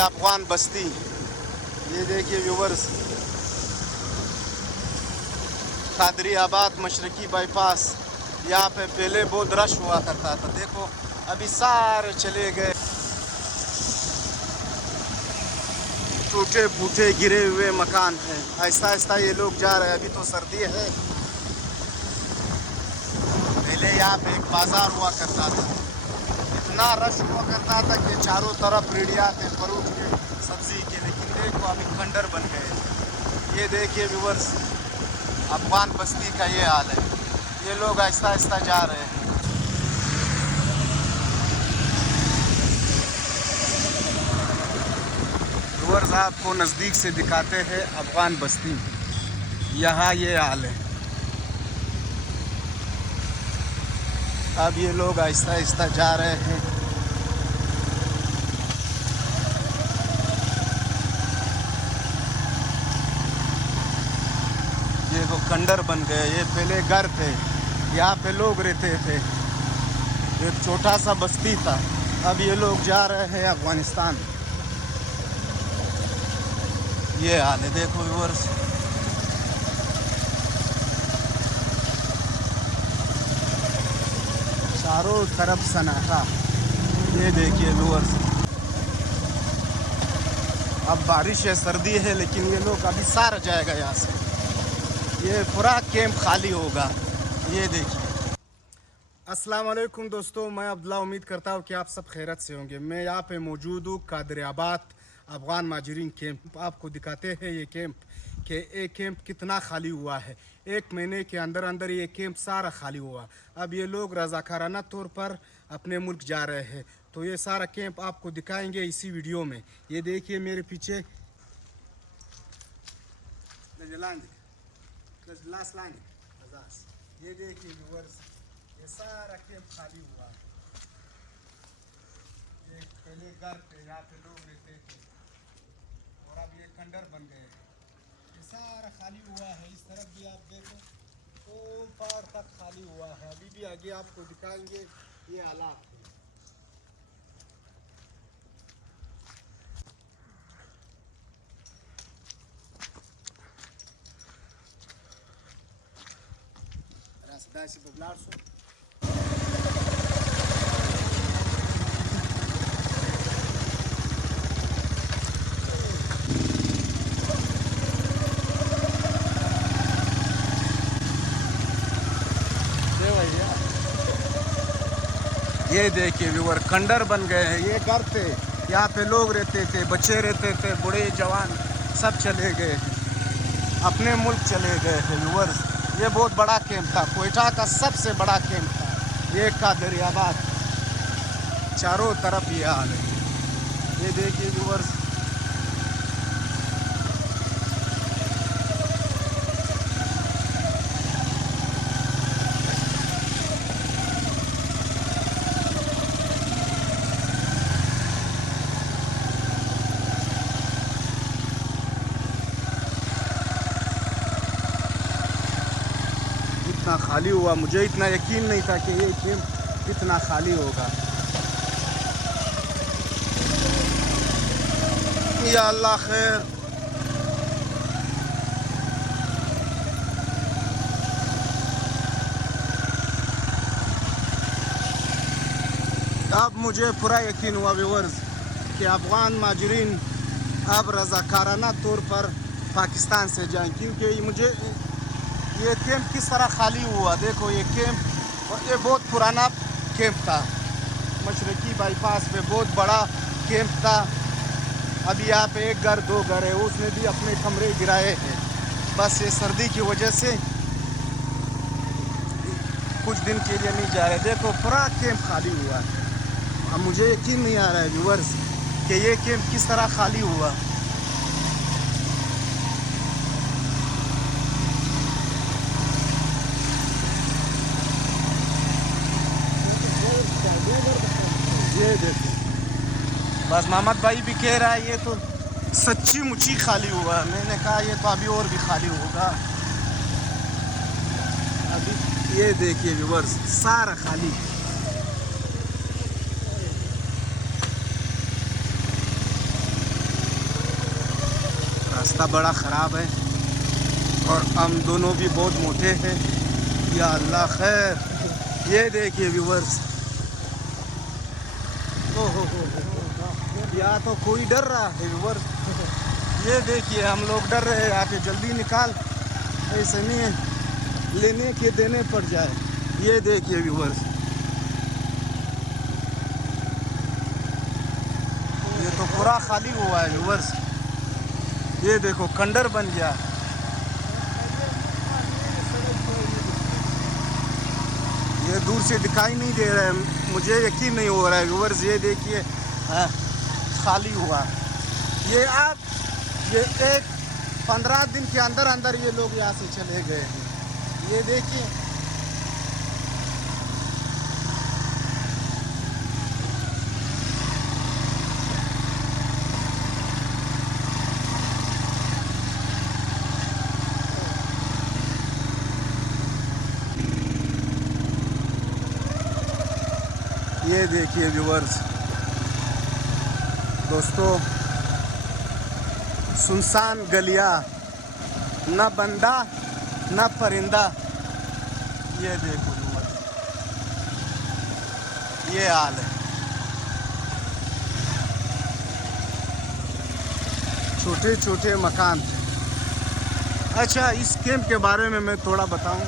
अफगान बस्ती। ये देखिए viewers, कादरियाबाद मशरकी bypass. यहाँ पे पहले बहुत रश हुआ करता था, देखो अभी सारे चले गए। टूटे फूटे गिरे हुए मकान हैं। आहिस्ता आहिस्ता ये लोग जा रहे हैं। अभी तो सर्दी है। पहले यहाँ पे एक बाजार हुआ करता था, इतना रश हुआ करता था कि चारों तरफ रेडिया थे फ्रूट के, सब्जी के। लेकिन देखो अभी खंडर बन गए। ये देखिए व्यूवर्स, अफगान बस्ती का ये हाल है। ये लोग आहिस्ता आहिस्ता जा रहे हैं। व्यूवर्स, आपको नज़दीक से दिखाते हैं अफगान बस्ती। यहाँ ये हाल है। अब ये लोग आहिस्ता आहिस्ता जा रहे हैं। ये वो खंडर बन गए। ये पहले घर थे, यहाँ पे लोग रहते थे। एक छोटा सा बस्ती था। अब ये लोग जा रहे हैं अफगानिस्तान। ये हाल है, देखो व्यूअर्स। चारों तरफ सन्नाटा। ये देखिए व्यूअर्स, अब बारिश है, सर्दी है, लेकिन ये लोग अभी सारा जाएगा यहाँ से। ये पूरा कैंप खाली होगा। ये देखिए। अस्सलाम वालेकुम दोस्तों, मैं अब्दुल्ला। उम्मीद करता हूँ कि आप सब खैरत से होंगे। मैं यहाँ पे मौजूद हूँ कादरियाबाद अफगान माजरीन कैंप। आपको दिखाते हैं ये कैंप कि एक कैंप कितना खाली हुआ है। एक महीने के अंदर अंदर ये कैंप सारा खाली हुआ। अब ये लोग रज़ाकाराना तौर पर अपने मुल्क जा रहे हैं। तो ये सारा कैंप आपको दिखाएंगे इसी वीडियो में। ये देखिए मेरे पीछे, ये देखिए व्यूअर्स, ये सारा कैंप खाली हुआ है। ये पहले घर पे, यहाँ पे लोग रहते थे, और अब ये खंडर बन गए हैं। ये सारा खाली हुआ है। इस तरफ भी आप देखो तो पार तक खाली हुआ है। अभी भी आगे आपको दिखाएंगे ये हालात है। रास्ता बदलाव सो ये देखिए व्यूअर, खंडर बन गए हैं। ये घर थे, यहाँ पे लोग रहते थे, बच्चे रहते थे, बूढ़े जवान सब चले गए हैं, अपने मुल्क चले गए हैं व्यूअर्स। ये बहुत बड़ा कैंप था, कोयटा का सबसे बड़ा कैंप था ये कादरियाबाद। चारों तरफ ये हाल है। ये देखिए व्यूअर्स, इतना खाली हुआ। मुझे इतना यकीन नहीं था कि ये कैंप इतना खाली होगा। या अल्लाह खैर। अब मुझे पूरा यकीन हुआ व्यूअर्स कि अफगान माजरीन अब रज़ाकाराना तौर पर पाकिस्तान से जाएं, क्योंकि मुझे ये कैंप किस तरह खाली हुआ। देखो ये कैंप, ये बहुत पुराना कैंप था। मशरकी बाईपास पे बहुत बड़ा कैंप था। अभी यहाँ पे एक घर, दो घर है, उसने भी अपने कमरे गिराए हैं। बस ये सर्दी की वजह से कुछ दिन के लिए नहीं जा रहे। देखो पूरा कैंप खाली हुआ है। अब मुझे यकीन नहीं आ रहा है व्यूअर्स कि ये कैंप किस तरह खाली हुआ। ये देखो, बस मोहम्मद भाई भी कह रहा है ये तो सच्ची मुच्ची खाली हुआ। मैंने कहा ये तो अभी और भी खाली होगा। अभी ये देखिए व्यूअर्स, सारा खाली। रास्ता बड़ा ख़राब है और हम दोनों भी बहुत मोटे हैं। या अल्लाह खैर। ये देखिए व्यूवर्स, हो यहाँ तो कोई डर रहा है व्यूवर्स। ये देखिए हम लोग डर रहे हैं, आके जल्दी निकाल, ऐसे नहीं लेने के देने पड़ जाए। ये देखिए व्यूवर्स, ये तो पूरा खाली हुआ है व्यूवर्स। ये देखो खंडर बन गया। ये दूर से दिखाई नहीं दे रहा है, मुझे यकीन नहीं हो रहा है व्यूवर्स। ये देखिए खाली हुआ। ये आप ये 15 दिन के अंदर अंदर ये लोग यहाँ से चले गए हैं। ये देखिए ये देखिए व्यूवर्स, दोस्तों सुनसान गलियां, न बंदा न परिंदा। ये देखो व्यूवर्स, ये हाल है। छोटे छोटे मकान थे। अच्छा, इस कैंप के बारे में मैं थोड़ा बताऊं।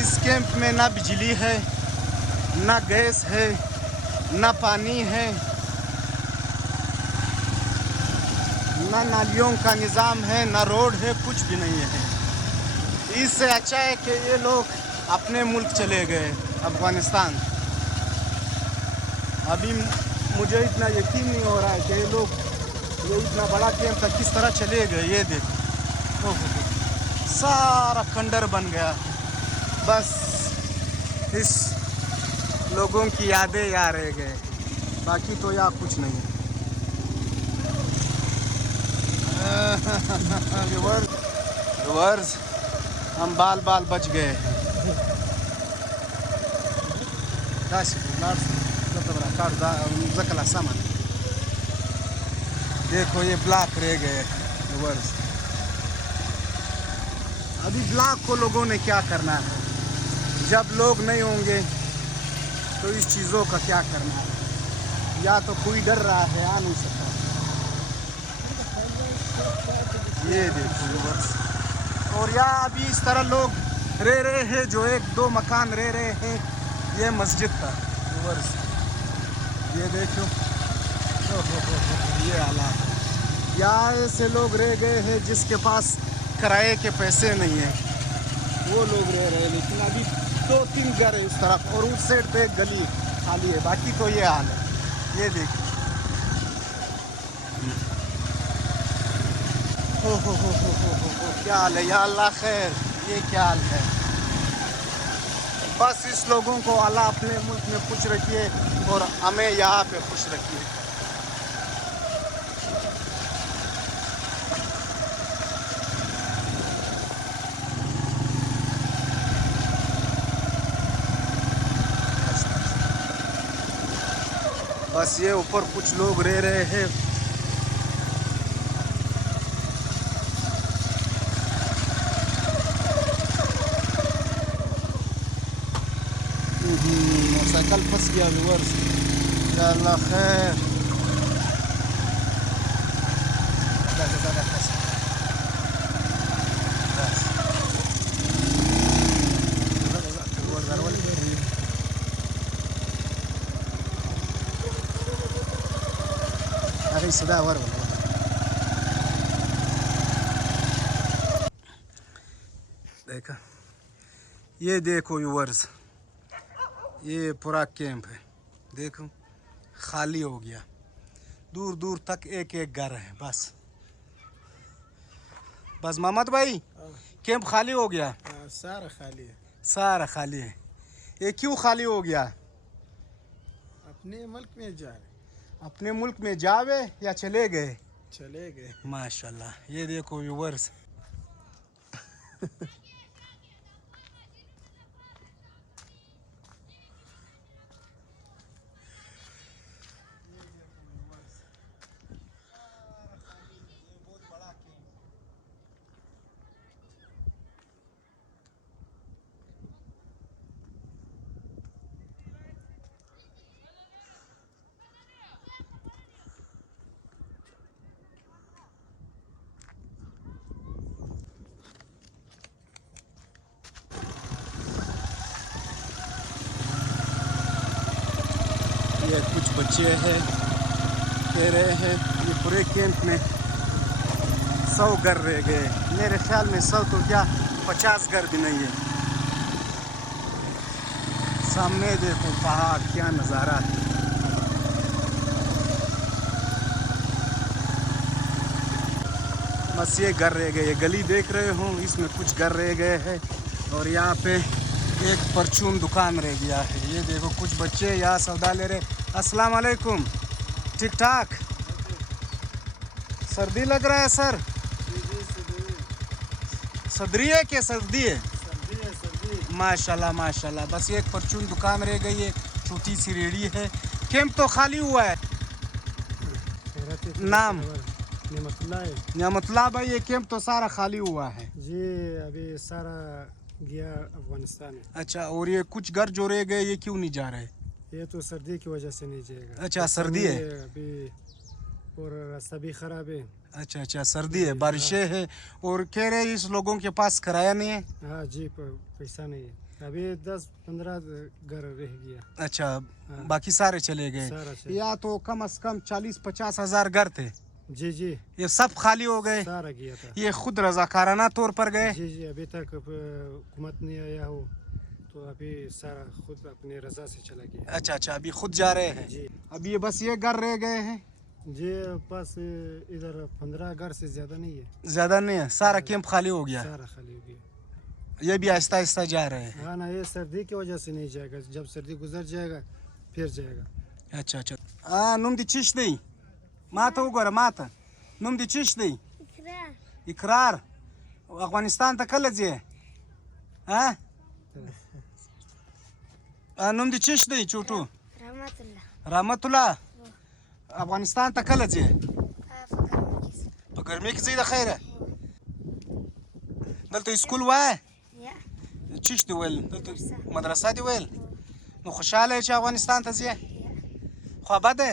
इस कैंप में ना बिजली है, ना गैस है, ना पानी है, ना नालियों का निज़ाम है, ना रोड है, कुछ भी नहीं है। इससे अच्छा है कि ये लोग अपने मुल्क चले गए, अफ़गानिस्तान। अभी मुझे इतना यकीन नहीं हो रहा है कि ये लोग ये इतना बड़ा कैंप तक किस तरह चले गए। ये देखो सारा खंडर बन गया। बस इस लोगों की यादें यहाँ रह गए, बाकी तो यहाँ कुछ नहीं है। व्यूअर्स, हम बाल बच गए। देखो ये ब्लॉक रह गए व्यूअर्स। अभी ब्लॉक को लोगों ने क्या करना है? जब लोग नहीं होंगे तो इस चीज़ों का क्या करना है? या तो कोई डर रहा है, आ नहीं सकता। ये देखो व्यूअर्स, और यहाँ अभी इस तरह लोग रह रहे हैं, जो 1-2 मकान रह रहे हैं ये मस्जिद का व्यूअर्स। ये देखो ये हालात। यहाँ ऐसे लोग रह गए हैं जिसके पास किराए के पैसे नहीं हैं, वो लोग रह रहे हैं। लेकिन अभी 2-3 घर है इस तरफ, और उस साइड पे एक गली खाली है। बाकी तो ये हाल है। ये देखिए हो क्या हाल है। या अल्लाह खैर, ये क्या हाल है। बस इस लोगों को अल्लाह अपने मुल्क में खुश रखिए और हमें यहाँ पे खुश रखिए। बस ये ऊपर कुछ लोग रह रहे हैं। मोटरसाइकिल फंस गया व्यूअर्स। या अल्लाह खैर। देखा, ये देखो व्यूअर्स, ये पूरा कैंप है। देखो खाली हो गया, दूर दूर तक एक एक घर है। बस मोहम्मद भाई, कैंप खाली हो गया। सारा खाली है। सारा खाली है। ये क्यों खाली हो गया? अपने मुल्क में जा रहे। अपने मुल्क में जावे या चले गए? चले गए। माशाल्लाह। ये देखो व्यूअर्स, बहुत बड़ा कैंप। कुछ बच्चे हैं, कह रहे हैं ये पूरे कैंप में 100 घर रह गए। मेरे ख्याल में 100 तो क्या 50 घर भी नहीं है। सामने देखो पहाड़, क्या नज़ारा है। बस ये घर रह गए, ये गली देख रहे हो, इसमें कुछ घर रह गए हैं। और यहाँ पे एक परचून दुकान रह गया है। ये देखो कुछ बच्चे यहाँ सौदा ले रहे। अस्सलाम वालेकुम, ठीक ठाक? सर्दी लग रहा है सर? सदरी है क्या? सर्दी है? माशाल्लाह माशाल्लाह। बस एक परचून दुकान रह गई है, छोटी सी रेड़ी है। कैंप तो खाली हुआ है। नाम नियामतुल्लाह भाई, ये कैंप तो सारा खाली हुआ है जी। अभी सारा गया अफगानिस्तान में। अच्छा, और ये कुछ घर जो रह गए ये क्यों नहीं जा रहे? ये तो सर्दी की वजह से नहीं जाएगा। अच्छा, सर्दी है अभी और रास्ता भी खराब है। अच्छा अच्छा, सर्दी है, बारिशें है। और कह रहे इस लोगों के पास किराया नहीं है। हाँ जी, पैसा नहीं है। अभी 10-15 घर रह गया। अच्छा, बाकी सारे चले गए। या तो कम से कम 40-50 हज़ार घर थे। जी जी, ये सब खाली हो गए। सारा गया था। ये खुद रजाकाराना तौर पर गए। जी जी, अभी तक हुकूमत नहीं आया हो तो अभी सारा खुद अपनी रजा से चला गया। अच्छा अच्छा, अभी खुद जा रहे हैं जी। अभी ये बस ये घर रह गए हैं जी, पास इधर 15 घर से ज्यादा नहीं है। ज्यादा नहीं है, सारा कैंप खाली हो गया। सारा खाली हो गया। ये भी आहिस्ता आहिस्ता जा रहे हैं। हाँ ना, ये सर्दी की वजह से नहीं जाएगा। जब सर्दी गुजर जाएगा फिर जाएगा। अच्छा अच्छा। नूम दी चिश दी माता उगोरा माता नूम दी चिश दी इकरार अफगानिस्तान तक कल जे नूम दी चिश दी छोटू रहमतुल्लाह अफगानिस्तान तक कल जे पकड़ में किसी खैर है दलतो स्कूल वाय चिश दी वेल दलतो मदरसा दी वेल नो खुशहाल है अफगानिस्तान तजे ख्वाबा दे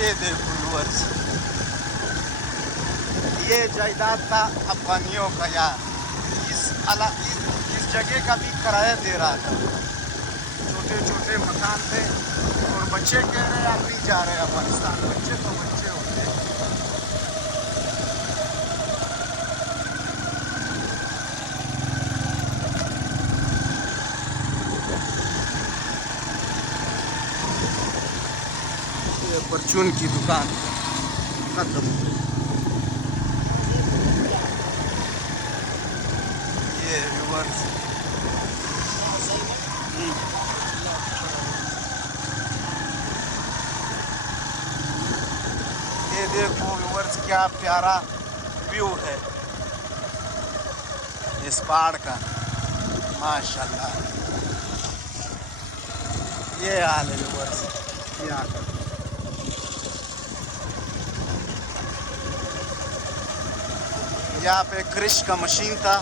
ये देखो व्यूअर्स ये जायदाद था अफगानियों का यार इस जगह का भी किराया दे रहा था छोटे छोटे मकान थे और बच्चे कह रहे हैं हम नहीं जा रहे अफगानिस्तान बच्चे तो बच्चे होते हैं परचून की दुकान खत्म ये व्यूअर्स ये देखो व्यूअर्स क्या प्यारा व्यू है इस पहाड़ का माशाल्लाह ये हाल है व्यूअर्स यहाँ का यहाँ पे क्रिश का मशीन था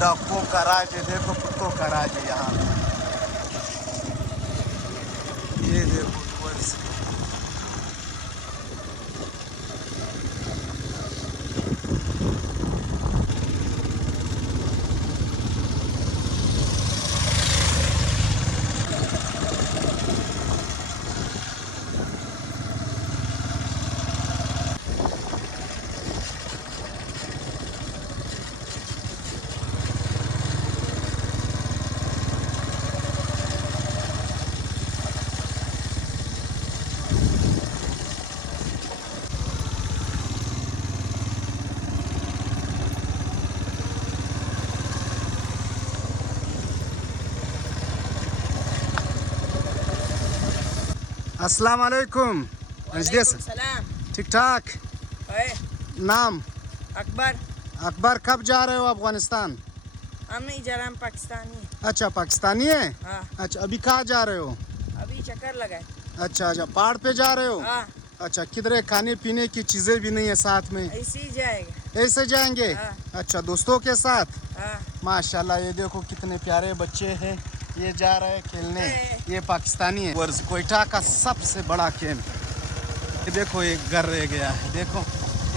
डाकुओं का राज है देखो कुत्तों का राज है यहाँ ये देखो व्यूअर्स अस्सलाम वालेकुम। सलाम। ठीक ठाक? ओए, नाम? अकबर। अकबर, कब जा रहे हो अफगानिस्तान? हम नहीं जा रहे, हम पाकिस्तानी हैं। अच्छा पाकिस्तानी है। हाँ, अच्छा अभी कहाँ जा रहे हो? अभी चक्कर लगाए। अच्छा अच्छा पहाड़ पे जा रहे हो? हाँ, अच्छा किधर खाने पीने की चीजें भी नहीं है साथ में? ऐसे ही जाएगा। ऐसे जाएंगे? हाँ। अच्छा दोस्तों के साथ? हाँ, माशाल्लाह ये देखो कितने प्यारे बच्चे हैं, ये जा रहे हैं खेलने। ये पाकिस्तानी है। वर्ष कोयटा का सबसे बड़ा कैंप। ये देखो एक घर रह गया है, देखो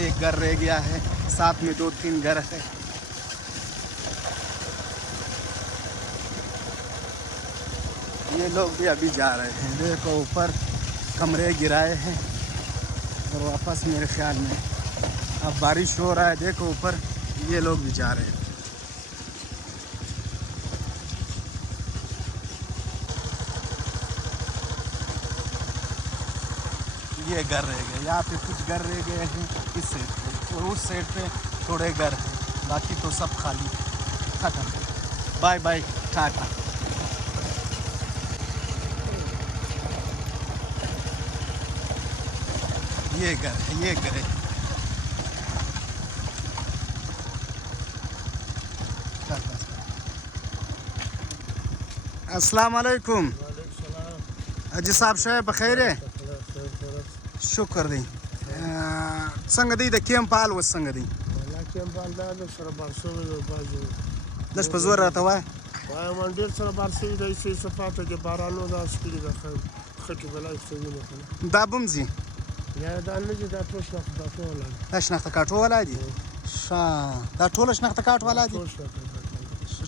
एक घर रह गया है, साथ में 2-3 घर है। ये लोग भी अभी जा रहे हैं, देखो ऊपर कमरे गिराए हैं और वापस मेरे ख्याल में अब बारिश हो रहा है। देखो ऊपर ये लोग भी जा रहे हैं। ये घर रह गए, यहाँ पे कुछ घर रह गए हैं इस साइड पे, और उस साइड पे थोड़े घर हैं, बाकी तो सब खाली खत्म। Bye bye tata. ये घर है, ये घर है। अस्सलाम वालेकुम। हाजी साहब शोएब बखैर है? शुक्र दी संग दी केम पाल वस संग दी लश पजवर रहता हुआ है। दाबम जी शनाख्त काटो वाला जी शा दा टोल शनाख्त काट वाला जी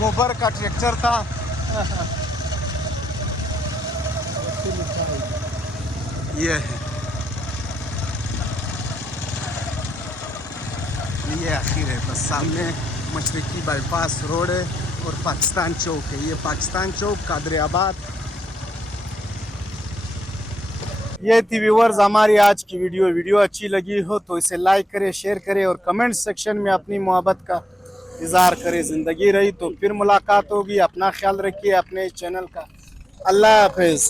गोबर का ट्रैक्टर था। ये है, ये आखिर है, बस सामने मशरकी बाईपास रोड है और पाकिस्तान चौक है। ये पाकिस्तान चौक कादरियाबाद। ये थी व्यूअर्स हमारी आज की वीडियो अच्छी लगी हो तो इसे लाइक करें, शेयर करें और कमेंट सेक्शन में अपनी मोहब्बत का इजहार करें। ज़िंदगी रही तो फिर मुलाकात होगी। अपना ख्याल रखिए अपने चैनल का। अल्लाह हाफिज़।